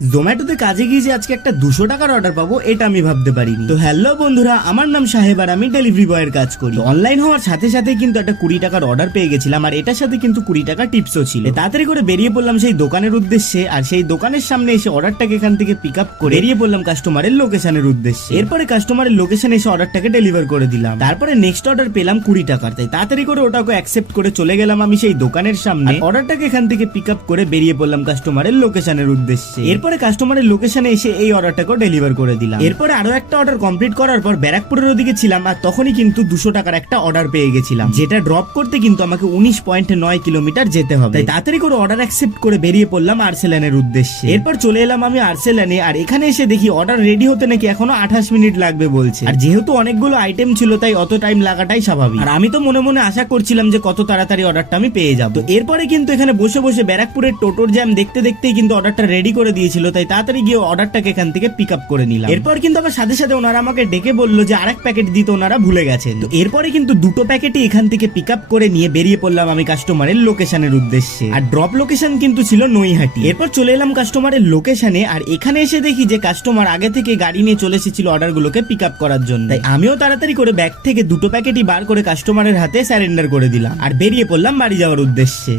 জোম্যাটোতে কাজে গিয়ে যে আজকে একটা 200 টাকার অর্ডার পাবো এটা আমি ভাবতে পারিনি। তো হ্যালো বন্ধুরা, আমার নাম সাহেব আর আমি ডেলিভারি বয়ের কাজ করি। অনলাইন হওয়ার সাথে সাথে কিন্তু একটা 20 টাকার অর্ডার পেয়ে গেছিলাম, আর এটার সাথে কিন্তু 20 টাকা টিপসও ছিল। তাড়াতাড়ি করে বেরিয়ে পড়লাম সেই দোকানের উদ্দেশ্যে, আর সেই দোকানের সামনে এসে অর্ডারটাকে এখান থেকে পিক আপ করে বেরিয়ে পড়লাম কাস্টমারের লোকেশনের উদ্দেশ্যে। এরপরে কাস্টমারের লোকেশনে এসে অর্ডারটাকে ডেলিভার করে দিলাম। তারপরে নেক্সট অর্ডার পেলাম 20 টাকার, তাই তাড়াতাড়ি করে ওটাকে অ্যাকসেপ্ট করে চলে গেলাম আমি সেই দোকানের সামনে। অর্ডারটাকে এখান থেকে পিক আপ করে বেরিয়ে পড়লাম কাস্টমারের লোকেশনের উদ্দেশ্যে। এরপরে কাস্টমারের লোকেশনে এসে এই অর্ডারটাকে ডেলিভার করে দিলাম। এরপরে আরো একটা অর্ডার কমপ্লিট করার পর ব্যারাকপুরের ওদিকে ছিলাম, আর তখনই কিন্তু 200 টাকার একটা অর্ডার পেয়ে গেছিলাম, যেটা ড্রপ করতে কিন্তু আমাকে 19.9 কিলোমিটার যেতে হবে। তাই তাড়াতাড়ি করে অর্ডার অ্যাকসেপ্ট করে বেরিয়ে পড়লাম আর্সেলানের উদ্দেশ্যে। এরপর চলে এলাম আমি আর্সেলানে, আর এখানে এসে দেখি অর্ডার রেডি হতে নাকি এখনো 28 মিনিট লাগবে বলছে। আর যেহেতু অনেকগুলো আইটেম ছিল তাই অত টাইম লাগাটাই স্বাভাবিক। আর আমি তো মনে মনে আশা করছিলাম যে কত তাড়াতাড়ি অর্ডারটা আমি পেয়ে যাব। তো এরপরে কিন্তু এখানে বসে বসে ব্যারাকপুরের টোটোর জ্যাম দেখতে দেখতেই কিন্তু অর্ডারটা রেডি করে দিয়েছিল, তাই তাড়াতাড়ি গিয়ে অর্ডারটাকে এখান থেকে পিক আপ করে নিলাম। এরপর কিন্তু আবার সাথে সাথে ওনারা আমাকে ডেকে বললো যে আরেক প্যাকেট দিতে ওনারা ভুলে গেছেন। তো এরপরে কিন্তু দুটো প্যাকেটই এখান থেকে পিক আপ করে নিয়ে বেরিয়ে পড়লাম আমি কাস্টমারের লোকেশনের উদ্দেশ্যে। আর ড্রপ লোকেশন কিন্তু ছিল নৈহাটি। এরপর চলে এলাম কাস্টমারের লোকেশনে, আর এখানে এসে দেখি যে কাস্টমার আগে থেকে গাড়ি নিয়ে চলে এসেছিল অর্ডারগুলোকে পিক আপ করার জন্য। তাই আমিও তাড়াতাড়ি করে ব্যাগ থেকে দুটো প্যাকেটই বার করে কাস্টমারের হাতে স্যারেন্ডার করে দিলাম, আর বেরিয়ে পড়লাম বাড়ি যাওয়ার উদ্দেশ্যে।